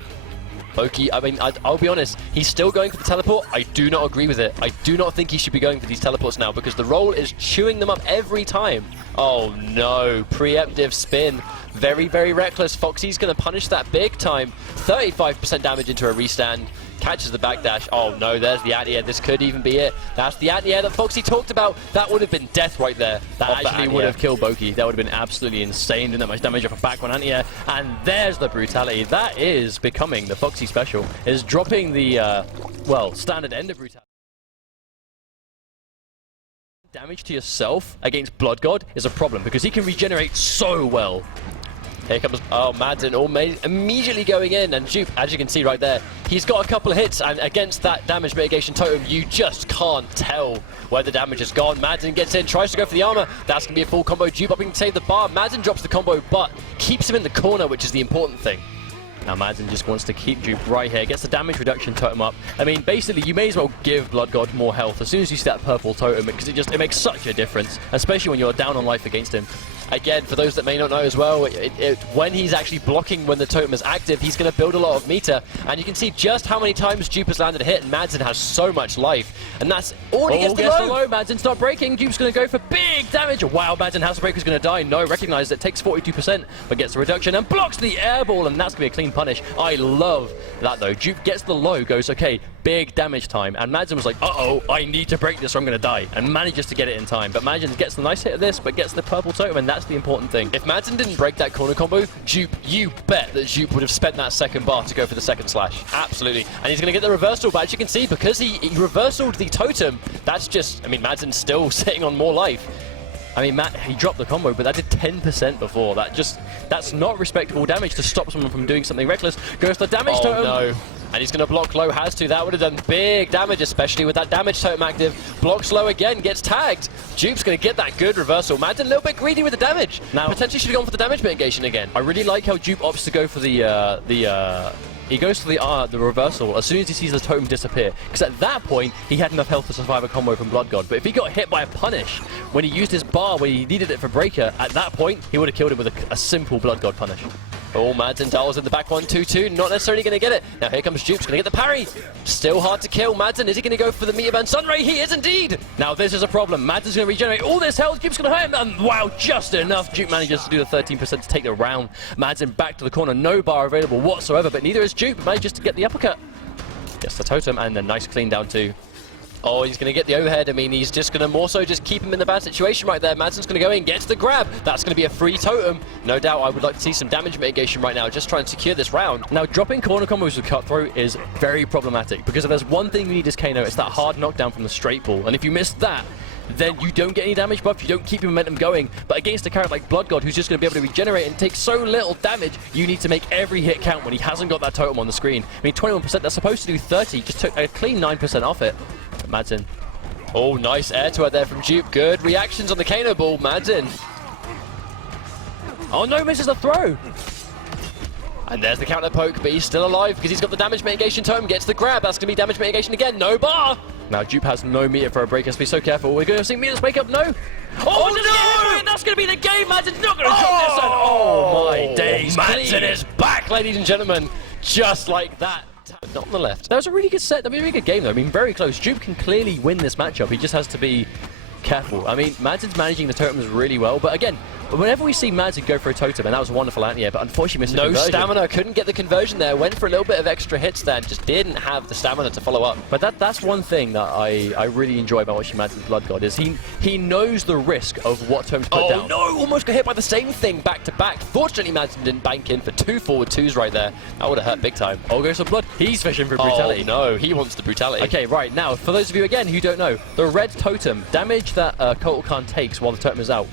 Boki, I mean, I'll be honest, he's still going for the teleport. I do not agree with it. I do not think he should be going for these teleports now because the roll is chewing them up every time. Oh no, preemptive spin. Very, very reckless. Foxy's going to punish that big time. 35% damage into a restand. Catches the backdash. Oh no, there's the anti-air. This could even be it. That's the anti-air that Foxy talked about. That would have been death right there. That actually would have killed Boki. That would have been absolutely insane, doing that much damage off a back one anti-air. And there's the brutality. That is becoming the Foxy special. Is dropping the, well, standard end of brutality. Damage to yourself against Blood God is a problem because he can regenerate so well. Here comes, Madzin immediately going in, and Jupe, as you can see right there, he's got a couple of hits, and against that damage mitigation totem, you just can't tell where the damage has gone. Madzin gets in, tries to go for the armor. That's going to be a full combo. Jupe upping to save the bar. Madzin drops the combo, but keeps him in the corner, which is the important thing. Now Madzin just wants to keep Jupe right here, gets the damage reduction totem up. I mean, basically, you may as well give Blood God more health as soon as you see that purple totem, because it makes such a difference, especially when you're down on life against him. Again, for those that may not know as well, when he's actually blocking when the totem is active, he's going to build a lot of meter, and you can see just how many times Jupe has landed a hit, and Madzin has so much life, and that's all he gets the low. Madzin's not breaking. Jupe's going to go for big damage. Wow, Madzin Housebreaker's going to die. No, recognizes it, takes 42%, but gets the reduction and blocks the airball, and that's going to be a clean punish. I love that though. Jupe gets the low, goes, okay, big damage time, and Madzin was like, uh-oh, I need to break this or I'm going to die, and manages to get it in time. But Madzin gets the nice hit of this, but gets the purple totem, and that's the important thing. If Madzin didn't break that corner combo, Jupe, you bet that Jupe would have spent that second bar to go for the second slash. Absolutely. And he's going to get the reversal, but as you can see, because he reversaled the totem, that's just, I mean, Madzin's still sitting on more life. I mean, he dropped the combo, but that did 10% before. That's not respectable damage to stop someone from doing something reckless. Goes for the damage totem. No. And he's going to block low, has to. That would have done big damage, especially with that damage totem active. Blocks low again, gets tagged. Jupe's going to get that good reversal. Madzin a little bit greedy with the damage. Now, potentially should have gone for the damage mitigation again. I really like how Jupe opts to go for he goes for the reversal as soon as he sees the totem disappear, because at that point he had enough health to survive a combo from Blood God. But if he got hit by a punish when he used his bar where he needed it for breaker, at that point he would have killed him with a simple Blood God punish. Oh, Madzin dials in the back 1-2-2, not necessarily going to get it. Now here comes Jupe's going to get the parry. Still hard to kill. Madzin, is he going to go for the Meteor Band Sunray? He is indeed. Now this is a problem. Madzin's going to regenerate all this health. Jupe's going to hurt him, and wow, just enough. Jupe manages to do the 13% to take the round. Madzin back to the corner, no bar available whatsoever, but neither is Jupe. Manages to get the uppercut. Gets the totem, and a nice clean down too. Oh, he's going to get the overhead. I mean, he's just going to more so just keep him in the bad situation right there. Madzin's going to go in, gets the grab. That's going to be a free totem. No doubt I would like to see some damage mitigation right now, just try and secure this round. Now, dropping corner combos with Cutthroat is very problematic, because if there's one thing you need as Kano, it's that hard knockdown from the straight ball. And if you miss that, then you don't get any damage buff, you don't keep your momentum going. But against a character like Blood God, who's just going to be able to regenerate and take so little damage, you need to make every hit count when he hasn't got that totem on the screen. I mean, 21%, that's supposed to do 30, just took a clean 9% off it. Madzin. Oh, nice air to it there from Jupe. Good reactions on the Kano ball. Madzin. Oh no, misses the throw. And there's the counter poke, but he's still alive because he's got the damage mitigation totem. Gets the grab. That's going to be damage mitigation again. No bar. Now Jupe has no meter for a break. Let's be so careful. We're going to see meters break up. No. Oh, no! That's going to be the game. Madzin's not going to drop this one. Oh my days. Madzin is back, ladies and gentlemen. Just like that. Not on the left. That was a really good set. That was a really good game, though. I mean, very close. Jupe can clearly win this matchup. He just has to be careful. I mean, Madzin's managing the totems really well, but again, whenever we see Madzin go for a totem, and that was a wonderful anti-air, but unfortunately missed the conversion. Stamina, couldn't get the conversion there, went for a little bit of extra hits there, and just didn't have the stamina to follow up. But that's one thing that I really enjoy about watching Madzin's Blood God, is he knows the risk of what totem to put down. Oh no, almost got hit by the same thing back to back. Fortunately, Madzin didn't bank in for 2 forward 2s right there. That would have hurt big time. Oh, goes for Blood. He's fishing for brutality. Oh no, he wants the brutality. Okay, right, now, for those of you, again, who don't know, the red totem, damage that Kotal Khan takes while the totem is out,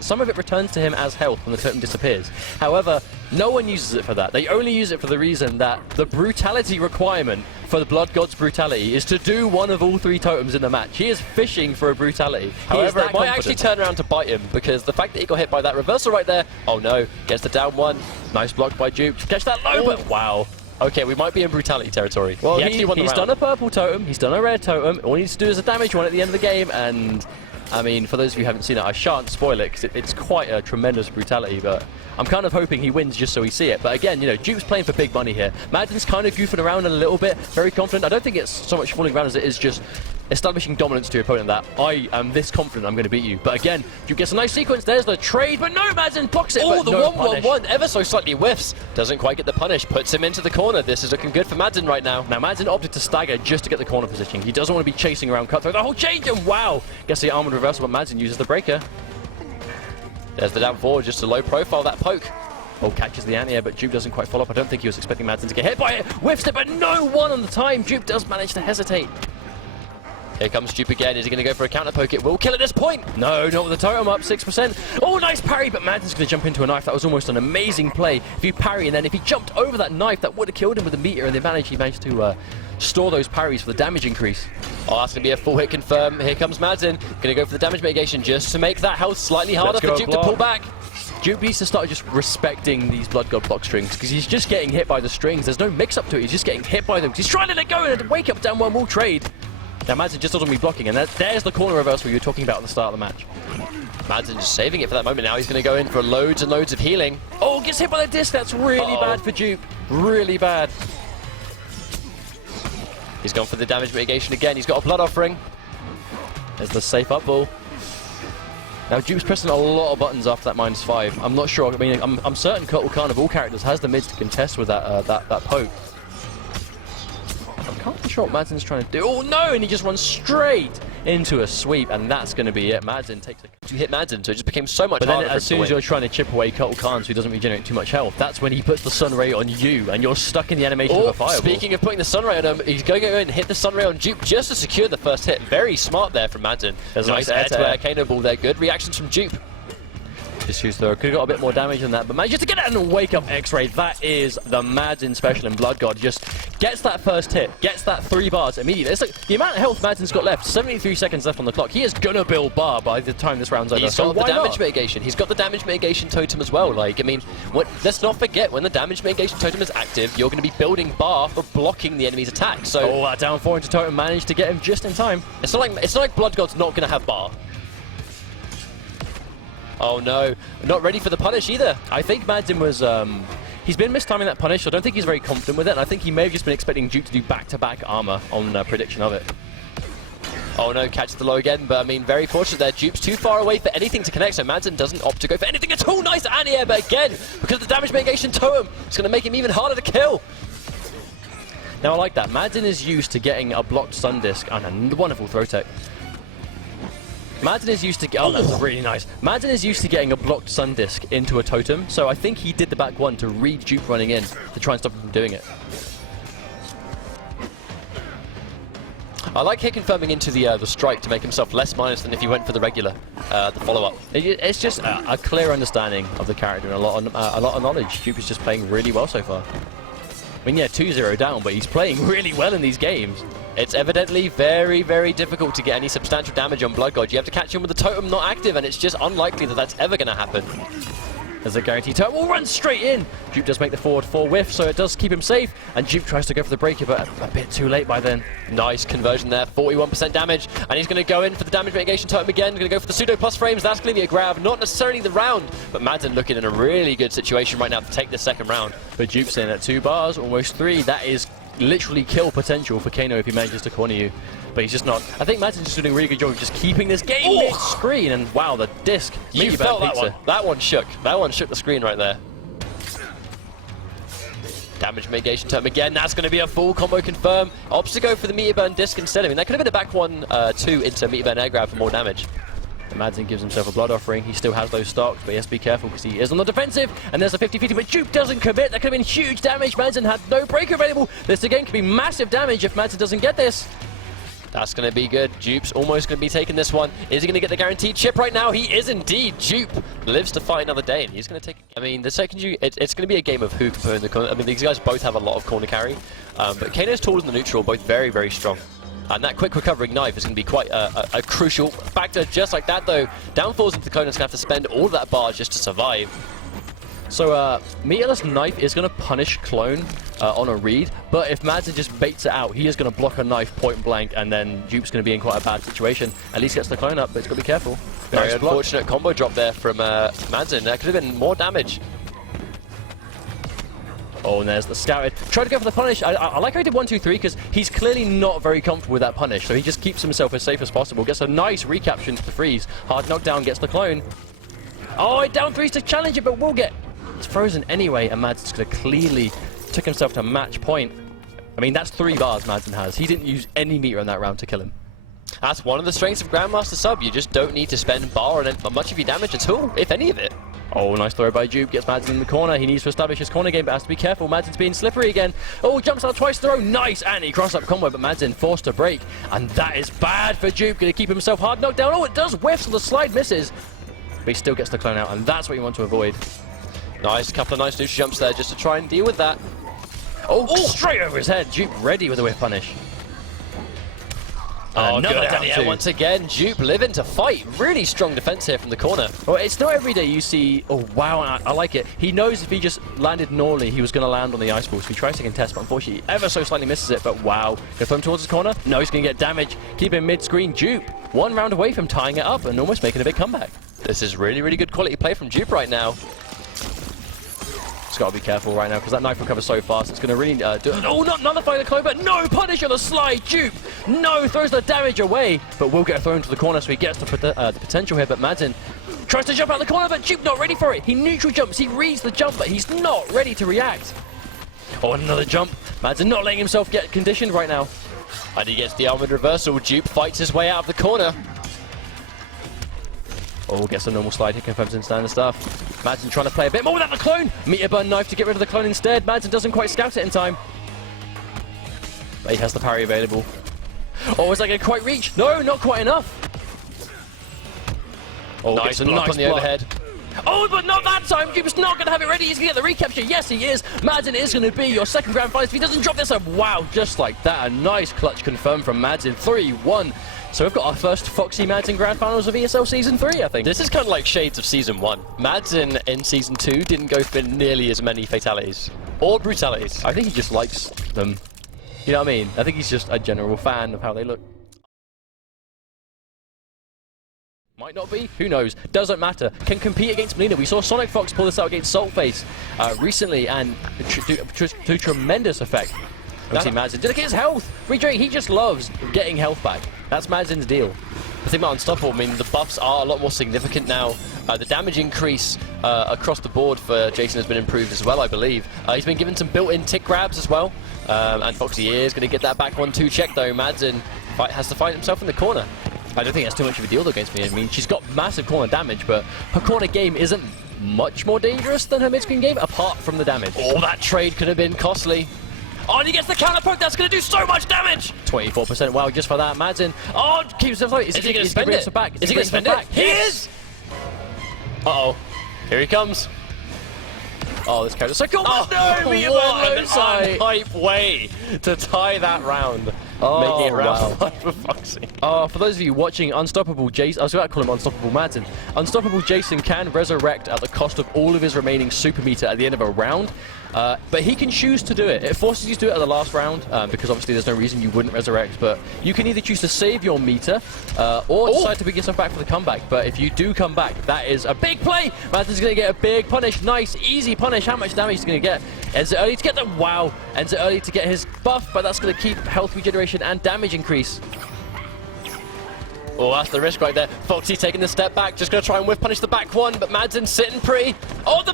some of it returns to him as health when the totem disappears. However, no one uses it for that. They only use it for the reason that the brutality requirement for the Blood God's brutality is to do one of all 3 totems in the match. He is fishing for a brutality. However, it might actually turn around to bite him, because the fact that he got hit by that reversal right there, oh no, gets the down one. Nice block by Jupe. Catch that low, but wow. Okay, we might be in brutality territory. Well, he's done a purple totem, he's done a red totem. All he needs to do is a damage one at the end of the game, and I mean, for those of you who haven't seen it, I shan't spoil it because it's quite a tremendous brutality, but I'm kind of hoping he wins just so we see it. But again, you know, Jupe's playing for big money here. Madzin's kind of goofing around a little bit, very confident. I don't think it's so much fooling around as it is just establishing dominance to your opponent, that I am this confident I'm going to beat you. But again, Jupe gets a nice sequence. There's the trade, but no, Madzin blocks it. Oh, the no 1-1-1 ever so slightly whiffs. Doesn't quite get the punish. Puts him into the corner. This is looking good for Madzin right now. Now, Madzin opted to stagger just to get the corner position. He doesn't want to be chasing around Cutthroat the whole change, and wow! Gets the armored reversal, but Madzin uses the breaker. There's the down forward, just a low profile, that poke. Oh, catches the anti-air, but Jupe doesn't quite follow up. I don't think he was expecting Madzin to get hit by it. Whiffs it, but no one on the time. Jupe does manage to hesitate. Here comes Jupe again. Is he going to go for a counter poke? It will kill at this point. No, not with the totem up, 6%. Oh, nice parry, but Madzin's going to jump into a knife. That was almost an amazing play. If you parry, and then if he jumped over that knife, that would have killed him with the meter, and he managed to store those parries for the damage increase. Oh, that's going to be a full hit confirm. Here comes Madzin. Going to go for the damage mitigation just to make that health slightly harder for Jupe to pull back. Jupe needs to start just respecting these Blood God block strings, because he's just getting hit by the strings. There's no mix-up to it. He's just getting hit by them. He's trying to let go and wake up down one will trade. Now Madzin just doesn't be blocking, and there's the corner reversal you were talking about at the start of the match. Madzin just saving it for that moment now. He's going to go in for loads and loads of healing. Oh, gets hit by the disc. That's really bad for Jupe. Really bad. He's gone for the damage mitigation again. He's got a blood offering. There's the safe up ball. Now Jupe's pressing a lot of buttons after that -5. I'm not sure. I mean, I'm certain Kotal Khan of all characters has the mids to contest with that poke. I can't be sure what Madzin's trying to do. Oh no! And he just runs straight into a sweep, and that's going to be it. Madzin takes You hit Madzin, so it just became so much harder. But then as soon as you're trying to chip away Kotal Khan so he doesn't regenerate too much health, that's when he puts the sun ray on you, and you're stuck in the animation of a fireball. Speaking of putting the sun ray on him, he's going to go in and hit the sun ray on Jupe just to secure the first hit. Very smart there from Madzin. There's a nice air-to-air Kano ball there. Good reactions from Jupe. Just used though. Could have got a bit more damage than that, but manages to get it and wake up X-ray. That is the Madzin special in Blood God. Just gets that first hit, gets that 3 bars immediately. It's like the amount of health Madzin's got left, 73 seconds left on the clock. He is gonna build bar by the time this round's over. He's got the damage mitigation. He's got the damage mitigation totem as well. Like, I mean, let's not forget, when the damage mitigation totem is active, you're going to be building bar for blocking the enemy's attack. So, oh, that down 4 into totem managed to get him just in time. It's not like Blood God's not going to have bar. Oh no, not ready for the punish either. I think Madzin was, he's been mistiming that punish, so I don't think he's very confident with it, and I think he may have just been expecting Jupe to do back-to-back armor on prediction of it. Oh no, catches the low again, but I mean, very fortunate there. Jupe's too far away for anything to connect, so Madzin doesn't opt to go for anything at all. Nice anti-air, but again, because of the damage mitigation totem, it's going to make him even harder to kill. Now I like that. Madzin is used to getting a blocked stun disc and a wonderful throw tech. Madzin is used to oh, that's really nice. Madzin is used to getting a blocked stun disc into a totem, so I think he did the back one to read Jupe running in to try and stop him from doing it. I like hit confirming into the strike to make himself less minus than if he went for the regular, the follow-up. It's just a clear understanding of the character and a lot of knowledge. Jupe is just playing really well so far. I mean, yeah, 2-0 down, but he's playing really well in these games. It's evidently very, very difficult to get any substantial damage on Blood God. You have to catch him with the totem not active, and it's just unlikely that that's ever going to happen. There's a guaranteed totem. Will run straight in. Jupe does make the forward 4 whiff, so it does keep him safe. And Jupe tries to go for the breaker, but a bit too late by then. Nice conversion there, 41% damage. And he's going to go in for the damage mitigation totem again. Going to go for the pseudo plus frames. That's going to be a grab, not necessarily the round. But Madzin looking in a really good situation right now to take the second round. But Jupe's in at 2 bars, almost 3. That is literally kill potential for Kano if he manages to corner you. But he's just not. I think Madzin's just doing a really good job of just keeping this game mid-screen. And wow, the disc. You felt that one. That one shook. That one shook the screen right there. Damage mitigation term again. That's going to be a full combo confirm. Opts to go for the meter burn disc instead. I mean, that could have been a back 1-2 into meter burn air grab for more damage. And Madzin gives himself a blood offering. He still has those stocks, but he has to be careful because he is on the defensive. And there's a 50-50, but Jupe doesn't commit. That could have been huge damage. Madzin had no breaker available. This again could be massive damage if Madzin doesn't get this. That's going to be good. Jupe's almost going to be taking this one. Is he going to get the guaranteed chip right now? He is indeed. Jupe lives to fight another day, and he's going to take... I mean, the second it's going to be a game of who can put in the corner. I mean, these guys both have a lot of corner carry, but Kano's tools in the neutral, both very, very strong. And that quick recovering knife is going to be quite a crucial factor. Just like that, though, downfalls into the Clone is going to have to spend all of that bar just to survive. So, meterless knife is going to punish Clone on a read, but if Madzin just baits it out, he is going to block a knife point blank, and then Jupe's going to be in quite a bad situation. At least gets the Clone up, but it's got to be careful. Very nice unfortunate combo drop there from Madzin. That could have been more damage. Oh, and there's the scouted. Try to go for the punish. I like how he did 1, 2, 3 because he's clearly not very comfortable with that punish, so he just keeps himself as safe as possible. Gets a nice recapture into the freeze. Hard knockdown, gets the Clone. Oh, it down 3s to challenge it, but will get... It's frozen anyway, and Madzin's going to clearly took himself to match point. I mean, that's 3 bars Madzin has. He didn't use any meter in that round to kill him. That's one of the strengths of Grandmaster Sub. You just don't need to spend bar on much of your damage at all, if any of it. Oh, nice throw by Jupe. Gets Madzin in the corner. He needs to establish his corner game, but has to be careful. Madzin's being slippery again. Oh, jumps out twice in a row. Nice anti-cross-up combo, but Madzin forced to break. And that is bad for Jupe. Going to keep himself hard knocked down. Oh, it does whiff, so the slide misses. But he still gets the Clone out, and that's what you want to avoid. Nice, couple of nice neutral jumps there just to try and deal with that. Oh, straight over his head. Jupe ready with a whiff punish. Oh, another down once again. Jupe living to fight. Really strong defense here from the corner. Well, it's not every day you see... Oh, wow, I like it. He knows if he just landed normally, he was going to land on the ice ball, so he tries to contest, but unfortunately, ever so slightly misses it. But wow. Going to throw him towards his corner? No, he's going to get damage. Keep him mid-screen. Jupe, 1 round away from tying it up and almost making a big comeback. This is really, really good quality play from Jupe right now. Just got to be careful right now because that knife recovers so fast. It's going to really do... Oh, not nullify the Clone, but no, punish on the slide. Jupe, no, throws the damage away, but will get thrown to the corner, so he gets the potential here. But Madzin tries to jump out the corner, but Jupe not ready for it. He neutral jumps, he reads the jump, but he's not ready to react. Oh, another jump. Madzin not letting himself get conditioned right now. And he gets the armored reversal. Jupe fights his way out of the corner. Oh, gets a normal slide, he confirms in standard stuff. Madzin trying to play a bit more without the Clone. Meter burn knife to get rid of the Clone instead. Madzin doesn't quite scout it in time. But he has the parry available. Oh, is that going to quite reach? No, not quite enough. Oh, nice gets a block nice on the overhead. Oh, but not that time. Jupe's not going to have it ready. He's going to get the recapture. Yes, he is. Madzin is going to be your second grand finalist if he doesn't drop this up. Wow, just like that. A nice clutch confirmed from Madzin. 3-1. So we've got our first Foxy Madzin Grand Finals of ESL Season 3, I think. This is kind of like shades of Season 1. Madzin in Season 2 didn't go for nearly as many fatalities. Or brutalities. I think he just likes them. You know what I mean? I think he's just a general fan of how they look. Might not be, who knows, doesn't matter. Can compete against Melina. We saw Sonic Fox pull this out against Saltface recently and to tremendous effect. Obviously Madzin did his health! Regenerate, he just loves getting health back. That's Madzin's deal. The thing about Unstoppable, I mean, the buffs are a lot more significant now. The damage increase across the board for Jason has been improved as well, I believe. He's been given some built-in tick grabs as well. And Foxy is going to get that back 1-2 check, though. Madzin has to find himself in the corner. I don't think that's too much of a deal against me. I mean, she's got massive corner damage, but her corner game isn't much more dangerous than her mid-screen game, apart from the damage. Oh, that trade could have been costly. Oh, and he gets the counter poke. That's going to do so much damage. 24%. Wow, just for that, Madzin. Oh, keeps himself. Is he going to spend it? Is he going to spend it? He is. Uh-oh. Here he comes. Oh, this character's so cool. Oh, no, what an unhype way to tie that round. Oh, making it round wow. 5 for Foxy. For those of you watching, Unstoppable Jason, I was about to call him Unstoppable Madzin. Unstoppable Jason can resurrect at the cost of all of his remaining super meter at the end of a round, but he can choose to do it. It forces you to do it at the last round, because obviously there's no reason you wouldn't resurrect, but you can either choose to save your meter, or decide to bring yourself back for the comeback. But if you do come back, that is a big play! Madzin's going to get a big punish, nice, easy punish. How much damage is he going to get? Ends it early to get the wow, ends it early to get his buff, but that's going to keep health regeneration and damage increase. Oh, that's the risk right there. Foxy taking the step back, just going to try and whiff punish the back one, but Madzin sitting pretty. Oh, the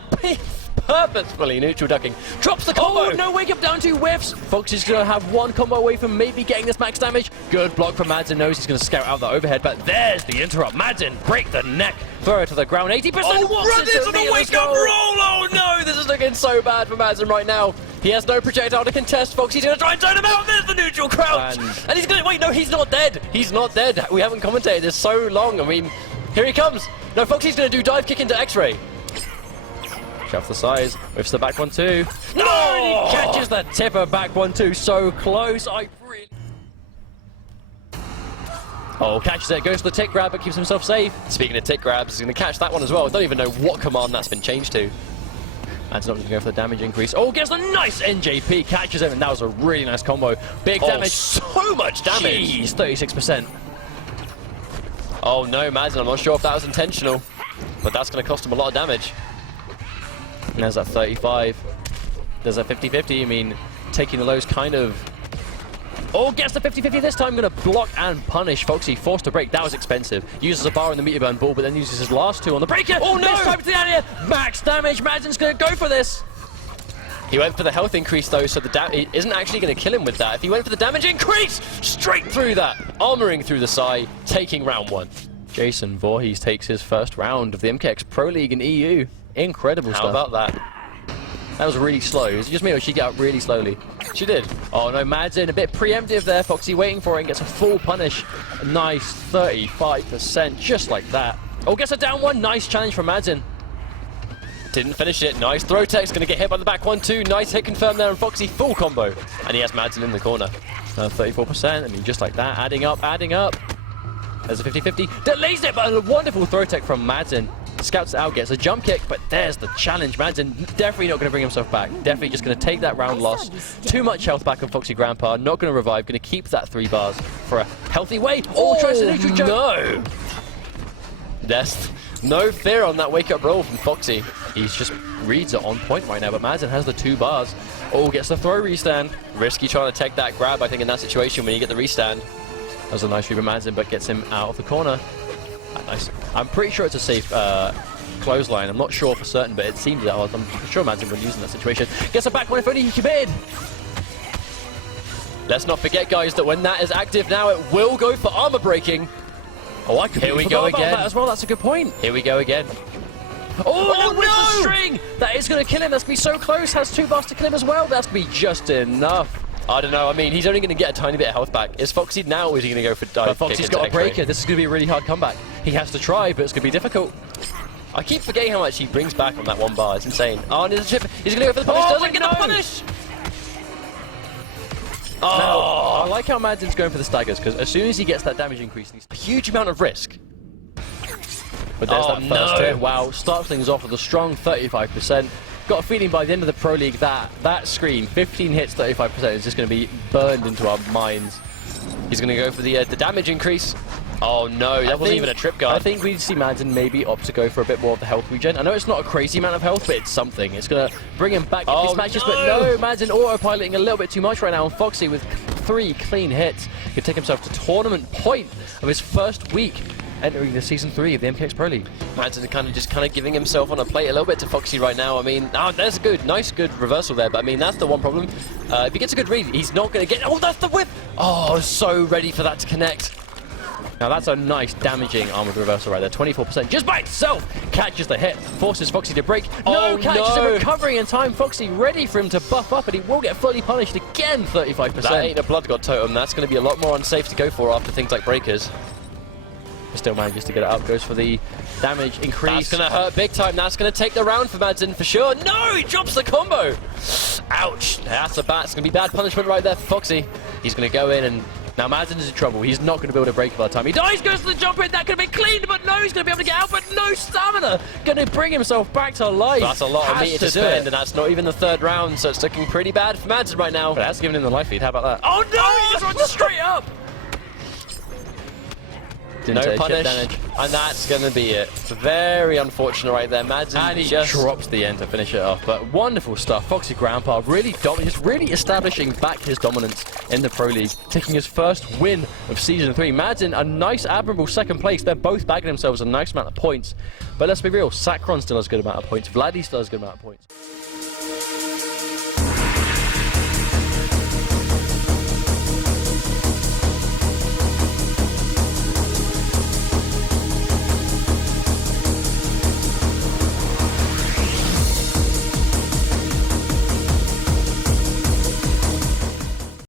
purposefully neutral ducking. Drops the combo. Oh, no, wake up down 2 whiffs. Foxy's going to have 1 combo away from maybe getting this max damage. Good block from Madzin. Knows he's going to scout out the overhead, but there's the interrupt. Madzin, break the neck. Throw it to the ground. 80%. Oh, run into the wake up roll. Oh, no. This is looking so bad for Madzin right now. He has no projectile to contest. Foxy's going to try and turn him out. There's the neutral crouch. And he's going to... Wait, no, he's not dead. He's not dead. We haven't commentated this so long. I mean, here he comes. No, Foxy's going to do dive kick into X-ray. Shove the size. Whiffs the back 1-2. No! And he catches the tipper back 1-2. So close. I really... Oh, catches it. Goes for the tick grab, but keeps himself safe. Speaking of tick grabs, he's going to catch that one as well. I don't even know what command that's been changed to. And not going to go for the damage increase. Oh, gets a nice NJP, catches him, and that was a really nice combo. Big damage. So much damage. Jeez, 36%. Oh no, Madzin, I'm not sure if that was intentional, but that's going to cost him a lot of damage. And there's that 35. There's that 50-50. I mean, taking the lows kind of... Oh, gets the 50-50 this time. Going to block and punish Foxy. Forced to break. That was expensive. Uses a bar in the meter burn ball, but then uses his last 2 on the breaker. Oh, no! Time to the area. Max damage. Madzin's going to go for this. He went for the health increase, though, so the it isn't actually going to kill him with that. If he went for the damage increase, straight through that. Armoring through the side, taking round 1. Jason Voorhees takes his first round of the MKX Pro League in EU. Incredible stuff. How about that? That was really slow. Is it just me or did she get up really slowly? She did. Oh no, Madzin a bit preemptive there. Foxy waiting for it and gets a full punish. Nice, 35%, just like that. Oh, gets a down 1. Nice challenge from Madzin. Didn't finish it. Nice throw tech's going to get hit by the back 1-2. Nice hit confirmed there, and Foxy full combo. And he has Madzin in the corner. 34%. I mean, just like that. Adding up, adding up. There's a 50-50. Delays it, but a wonderful throw tech from Madzin. Scouts it out, gets a jump kick, but there's the challenge. Madzin definitely not going to bring himself back. Definitely just going to take that round loss. Too much health back on Foxy Grampa. Not going to revive. Going to keep that 3 bars for a healthy way. Oh, tries to neutral jump. No! There's no fear on that wake-up roll from Foxy. He's just reads it on point right now, but Madzin has the 2 bars. Oh, gets the throw restand. Risky trying to take that grab, I think, in that situation when you get the restand. That was a nice read from Madzin, but gets him out of the corner. Nice. I'm pretty sure it's a safe clothesline. I'm not sure for certain, but it seems that I'm sure Madzin would use in that situation. Gets a back one if only he committed. Let's not forget, guys, that when that is active now, it will go for armor breaking. Oh, I could Here we go again. That as well. That's a good point. Here we go again. Oh, no! With the string! That is going to kill him. That's going to be so close. Has 2 bars to kill him as well. That's going to be just enough. I don't know. I mean, he's only going to get a tiny bit of health back. Is Foxy now, or is he going to go for dive? But Foxy's got a breaker. This is going to be a really hard comeback. He has to try, but it's going to be difficult. I keep forgetting how much he brings back on that 1 bar. It's insane. Oh, and there's a chip. He's going to go for the punish. Doesn't get the punish. Oh, now, I like how Madzin's going for the staggers, because as soon as he gets that damage increase, he's a huge amount of risk. But there's that first hit. Wow, starts things off with a strong 35%. Got a feeling by the end of the Pro League that screen, 15 hits, 35%, is just going to be burned into our minds. He's going to go for the damage increase. Oh no, that wasn't even a trip guard. I think we'd see Madzin maybe opt to go for a bit more of the health regen. I know it's not a crazy amount of health, but it's something. It's going to bring him back in these matches, but no, Madzin autopiloting a little bit too much right now, and Foxy with 3 clean hits. He could take himself to tournament point of his first week entering the Season 3 of the MKX Pro League. Madzin kind of giving himself on a plate a little bit to Foxy right now. I mean, there's a nice reversal there, but I mean, that's the one problem. If he gets a good read, he's not going to get... Oh, that's the whip! Oh, so ready for that to connect. Now that's a nice damaging armored reversal right there. 24% just by itself catches the hit, forces Foxy to break. No catches and recovering in time. Foxy ready for him to buff up, and he will get fully punished again. 35%. That ain't a blood god totem. That's going to be a lot more unsafe to go for after things like breakers. Still manages to get it up. Goes for the damage increase. That's going to hurt big time. That's going to take the round for Madzin for sure. No, he drops the combo. Ouch. That's going to be bad punishment right there for Foxy. He's going to go in and... Now Madzin is in trouble. He's not going to be able to break by the time he dies. Goes to the jump in. That could have been cleaned, but no, he's going to be able to get out, but no stamina. Going to bring himself back to life. That's a lot of meter to spend, and that's not even the third round, so it's looking pretty bad for Madzin right now. But that's given him the life feed. How about that? Oh no, he just runs straight up. Didn't no punish, and that's going to be it. Very unfortunate right there. Madzin and he just drops the end to finish it off. But wonderful stuff. Foxy Grampa really establishing back his dominance in the Pro League, taking his first win of Season 3. Madzin, a nice, admirable second place. They're both bagging themselves a nice amount of points. But let's be real, Sakron still has a good amount of points. Vladee still has a good amount of points.